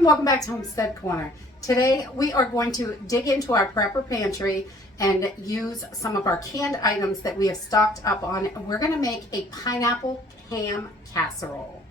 everyone, welcome back to Homestead Corner. Today we are going to dig into our prepper pantry and use some of our canned items that we have stocked up on. We're going to make a pineapple ham casserole.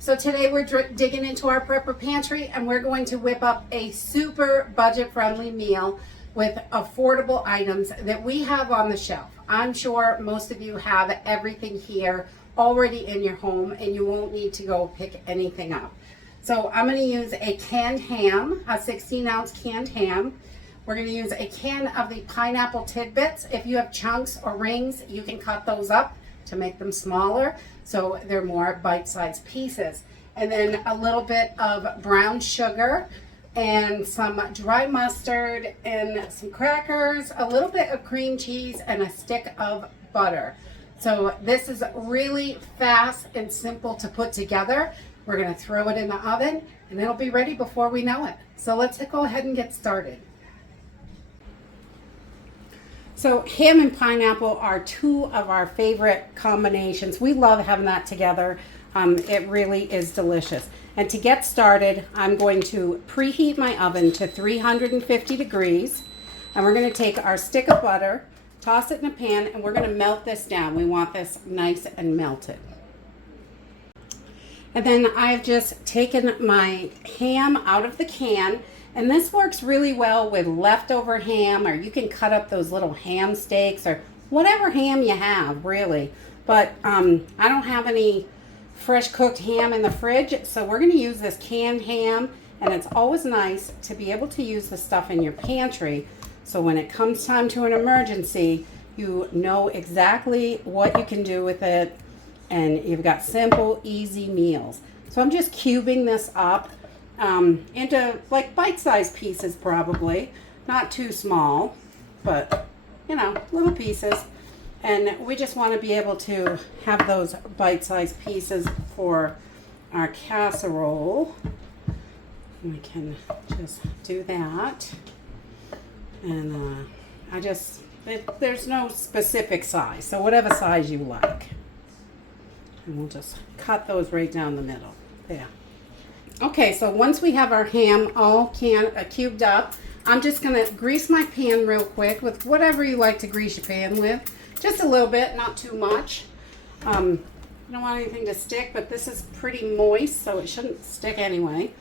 So today we're digging into our prepper pantry and we're going to whip up a super budget-friendly meal with affordable items that we have on the shelf. I'm sure most of you have everything here already in your home and you won't need to go pick anything up. So I'm going to use a canned ham, a 16-ounce canned ham. We're going to use a can of the pineapple tidbits. If you have chunks or rings, you can cut those up to make them smaller so they're more bite-sized pieces. And then a little bit of brown sugar and some dry mustard and some crackers, a little bit of cream cheese, and a stick of butter. So this is really fast and simple to put together. We're going to throw it in the oven and it'll be ready before we know it. So let's go ahead and get started. So ham and pineapple are two of our favorite combinations. We love having that together. It really is delicious. And to get started, I'm going to preheat my oven to 350 degrees. And we're going to take our stick of butter, toss it in a pan, and we're going to melt this down. We want this nice and melted. And then I've just taken my ham out of the can. And this works really well with leftover ham, or you can cut up those little ham steaks or whatever ham you have, really. But I don't have any fresh cooked ham in the fridge, so we're going to use this canned ham. And it's always nice to be able to use the stuff in your pantry, so when it comes time to an emergency, you know exactly what you can do with it, and you've got simple, easy meals. So I'm just cubing this up into like bite-sized pieces, probably not too small, but you know, little pieces. And we just want to be able to have those bite-sized pieces for our casserole. We can just do that. And there's no specific size, so whatever size you like. And we'll just cut those right down the middle there. Okay, so once we have our ham all cubed up, I'm just going to grease my pan real quick with whatever you like to grease your pan with. Just a little bit, not too much. You don't want anything to stick, but this is pretty moist, so it shouldn't stick anyway.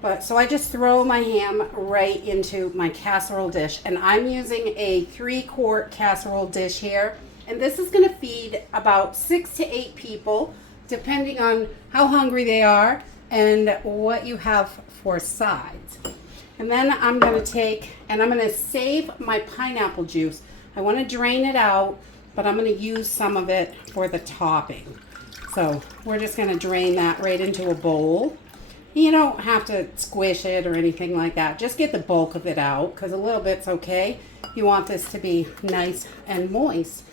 But so I just throw my ham right into my casserole dish, and I'm using a 3-quart casserole dish here. And this is going to feed about 6 to 8 people, depending on how hungry they are and what you have for sides. And then I'm going to take, and I'm going to save my pineapple juice. I want to drain it out, but I'm going to use some of it for the topping. So we're just going to drain that right into a bowl. You don't have to squish it or anything like that. Just get the bulk of it out, because a little bit's okay. You want this to be nice and moist.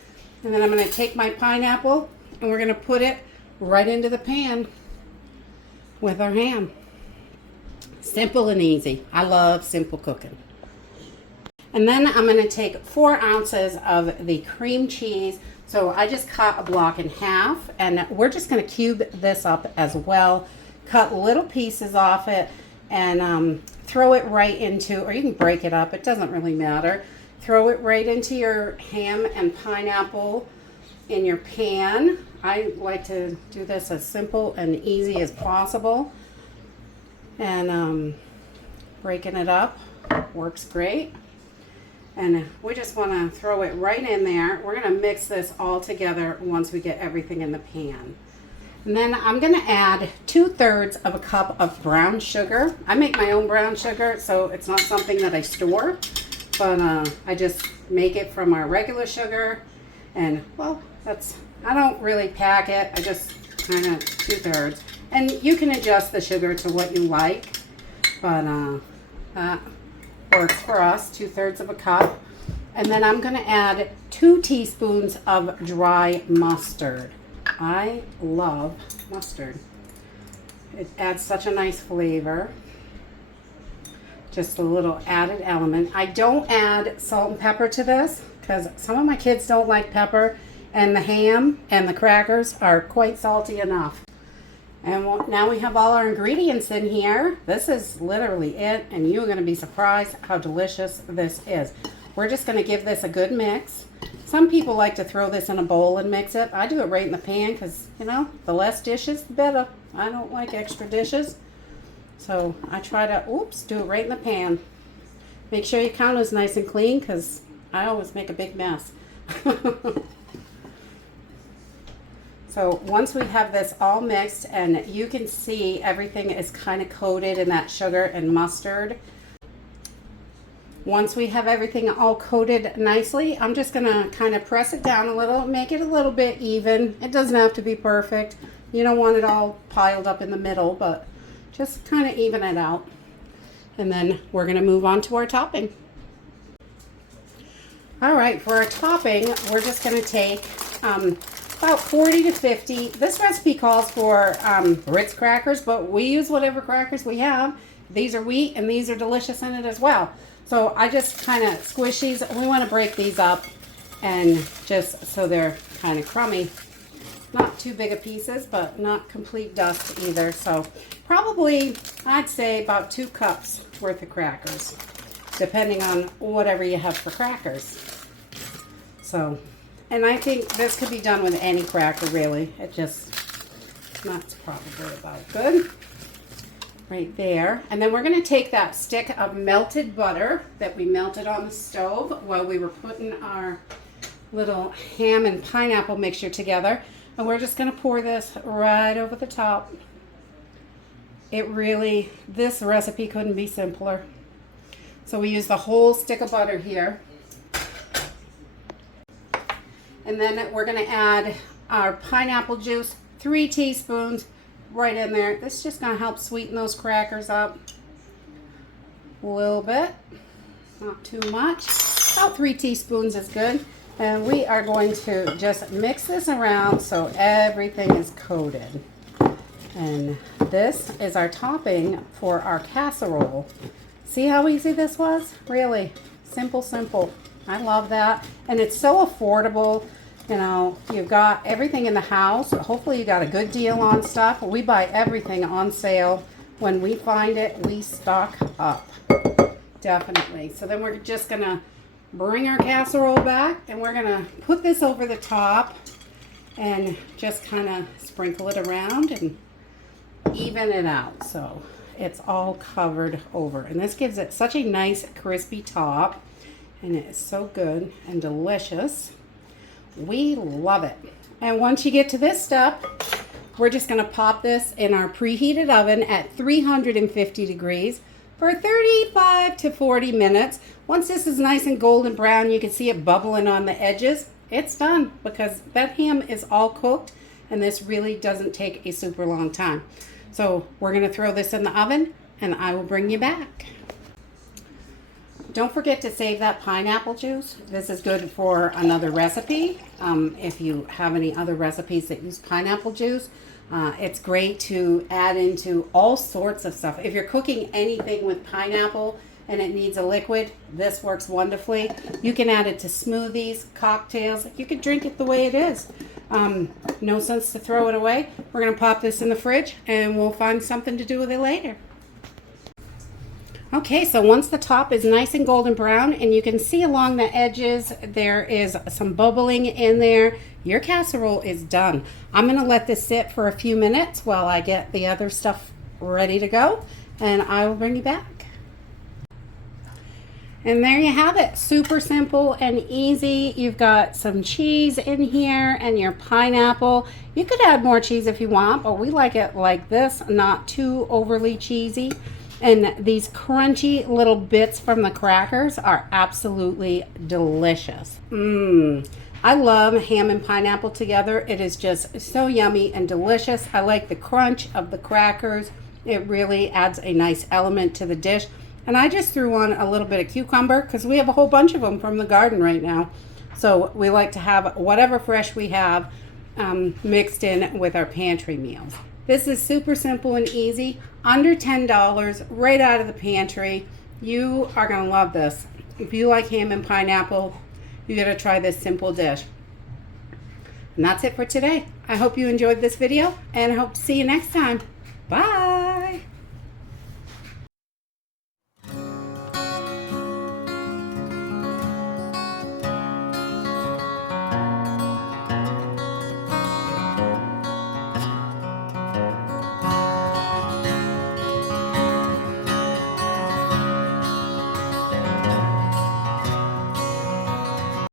And then I'm going to take my pineapple and we're going to put it right into the pan with our ham. Simple and easy. I love simple cooking. And then I'm going to take 4 ounces of the cream cheese. So I just cut a block in half, and we're just going to cube this up as well. Cut little pieces off it and throw it right into, or you can break it up, it doesn't really matter. Throw it right into your ham and pineapple in your pan. I like to do this as simple and easy as possible. And breaking it up works great. And we just want to throw it right in there. We're going to mix this all together once we get everything in the pan. And then I'm going to add 2/3 of a cup of brown sugar. I make my own brown sugar, so it's not something that I store, but I just make it from our regular sugar. And well, I don't really pack it. I just kind of 2/3. And you can adjust the sugar to what you like, but that works for us, 2/3 of a cup. And then I'm going to add 2 teaspoons of dry mustard. I love mustard. It adds such a nice flavor. Just a little added element. I don't add salt and pepper to this because some of my kids don't like pepper, and the ham and the crackers are quite salty enough. And now we have all our ingredients in here. This is literally it, and you're going to be surprised how delicious this is. We're just going to give this a good mix. Some people like to throw this in a bowl and mix it. I do it right in the pan because, you know, the less dishes, the better. I don't like extra dishes. So I try to, do it right in the pan. Make sure your counter is nice and clean because I always make a big mess. So once we have this all mixed and you can see everything is kind of coated in that sugar and mustard. Once we have everything all coated nicely, I'm just going to kind of press it down a little, make it a little bit even. It doesn't have to be perfect. You don't want it all piled up in the middle, but just kind of even it out. And then we're going to move on to our topping. All right, for our topping, we're just going to take about 40 to 50. This recipe calls for Ritz crackers, but we use whatever crackers we have. These are wheat and these are delicious in it as well. So I just kind of squish these. We want to break these up and just so they're kind of crummy. Not too big of pieces, but not complete dust either. So probably, I'd say about 2 cups worth of crackers, depending on whatever you have for crackers. So, and I think this could be done with any cracker, really. That's probably about good. Right there. And then we're going to take that stick of melted butter that we melted on the stove while we were putting our little ham and pineapple mixture together. And we're just going to pour this right over the top. This recipe couldn't be simpler. So we use the whole stick of butter here. And then we're going to add our pineapple juice, 3 teaspoons right in there. This is just going to help sweeten those crackers up a little bit. Not too much. About 3 teaspoons is good. And we are going to just mix this around so everything is coated. And this is our topping for our casserole. See how easy this was? Really simple, simple. I love that. And it's so affordable. You know, you've got everything in the house. Hopefully you got a good deal on stuff. We buy everything on sale. When we find it, we stock up. Definitely. So then we're just going to bring our casserole back and we're going to put this over the top and just kind of sprinkle it around and even it out so it's all covered over. And this gives it such a nice crispy top and it is so good and delicious. We love it. And once you get to this step, we're just going to pop this in our preheated oven at 350 degrees for 35 to 40 minutes. Once this is nice and golden brown, you can see it bubbling on the edges. It's done because that ham is all cooked and this really doesn't take a super long time. So we're going to throw this in the oven and I will bring you back. Don't forget to save that pineapple juice. This is good for another recipe. If you have any other recipes that use pineapple juice, it's great to add into all sorts of stuff. If you're cooking anything with pineapple and it needs a liquid, this works wonderfully. You can add it to smoothies, cocktails. You could drink it the way it is. No sense to throw it away. We're going to pop this in the fridge and we'll find something to do with it later. Okay, so once the top is nice and golden brown and you can see along the edges there is some bubbling in there, your casserole is done. I'm going to let this sit for a few minutes while I get the other stuff ready to go and I will bring you back. And there you have it. Super simple and easy. You've got some cheese in here and your pineapple. You could add more cheese if you want, but we like it like this, not too overly cheesy. And these crunchy little bits from the crackers are absolutely delicious. I love ham and pineapple together. It is just so yummy and delicious. I like the crunch of the crackers. It really adds a nice element to the dish. And I just threw on a little bit of cucumber because we have a whole bunch of them from the garden right now. So we like to have whatever fresh we have mixed in with our pantry meals. This is super simple and easy, under $10, right out of the pantry. You are going to love this. If you like ham and pineapple, you got to try this simple dish. And that's it for today. I hope you enjoyed this video, and I hope to see you next time. Bye.